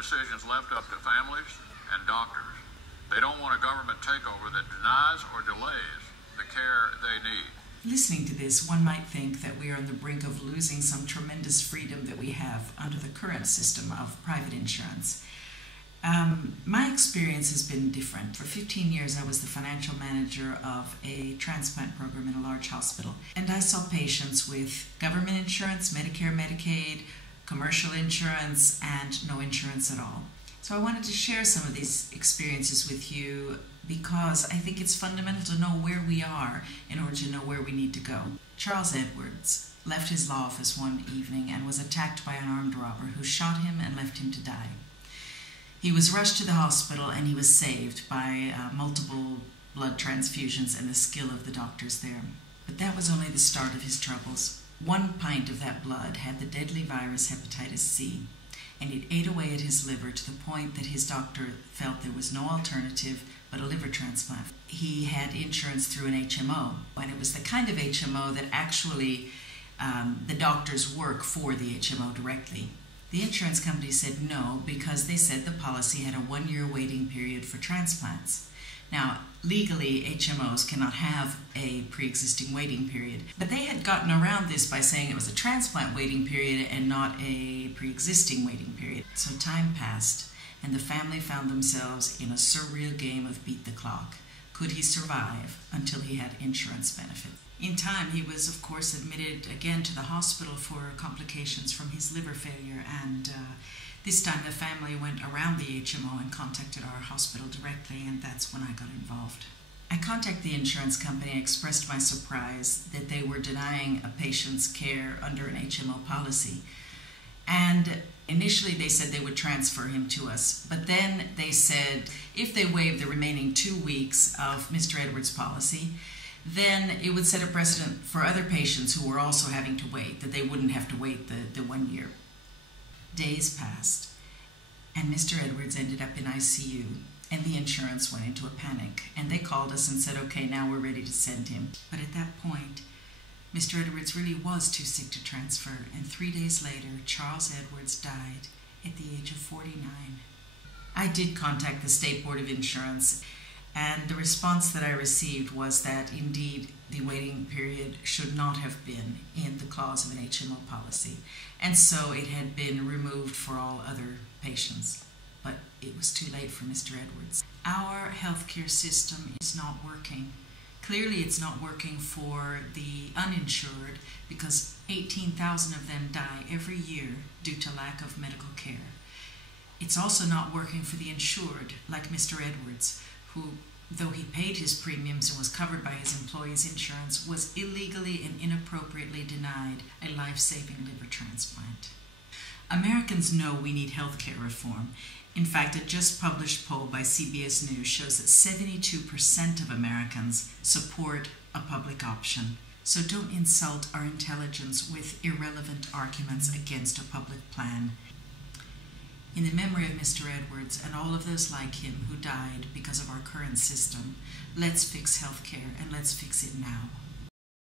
decisions left up to families and doctors. They don't want a government takeover that denies or delays the care they need. Listening to this, one might think that we are on the brink of losing some tremendous freedom that we have under the current system of private insurance. My experience has been different. For 15 years, I was the financial manager of a transplant program in a large hospital, and I saw patients with government insurance, Medicare, Medicaid, commercial insurance, and no insurance at all. So I wanted to share some of these experiences with you because I think it's fundamental to know where we are in order to know where we need to go. Charles Edwards left his law office one evening and was attacked by an armed robber who shot him and left him to die. He was rushed to the hospital and he was saved by multiple blood transfusions and the skill of the doctors there. But that was only the start of his troubles. 1 pint of that blood had the deadly virus hepatitis C, and it ate away at his liver to the point that his doctor felt there was no alternative but a liver transplant. He had insurance through an HMO, and it was the kind of HMO that actually the doctors work for the HMO directly. The insurance company said no because they said the policy had a 1-year waiting period for transplants. Now, legally, HMOs cannot have a pre-existing waiting period, but they had gotten around this by saying it was a transplant waiting period and not a pre-existing waiting period. So time passed, and the family found themselves in a surreal game of beat the clock. Could he survive until he had insurance benefit? In time, he was, of course, admitted again to the hospital for complications from his liver failure, and this time the family went around the HMO and contacted our hospital directly, and that's when I got involved. I contacted the insurance company and expressed my surprise that they were denying a patient's care under an HMO policy. And initially they said they would transfer him to us, but then they said if they waived the remaining 2 weeks of Mr. Edwards' policy, then it would set a precedent for other patients who were also having to wait, that they wouldn't have to wait the 1 year. Days passed, and Mr. Edwards ended up in ICU, and the insurance went into a panic, and they called us and said, okay, now we're ready to send him. But at that point, Mr. Edwards really was too sick to transfer, and 3 days later, Charles Edwards died at the age of 49. I did contact the State Board of Insurance, and the response that I received was that indeed the waiting period should not have been in the clause of an HMO policy, and so it had been removed for all other patients. But it was too late for Mr. Edwards. Our healthcare system is not working. Clearly it's not working for the uninsured because 18,000 of them die every year due to lack of medical care. It's also not working for the insured, like Mr. Edwards, who, though he paid his premiums and was covered by his employee's insurance, was illegally and inappropriately denied a life-saving liver transplant. Americans know we need health care reform. In fact, a just published poll by CBS News shows that 72% of Americans support a public option. So don't insult our intelligence with irrelevant arguments against a public plan. In the memory of Mr. Edwards and all of those like him who died because of our current system, let's fix healthcare, and let's fix it now.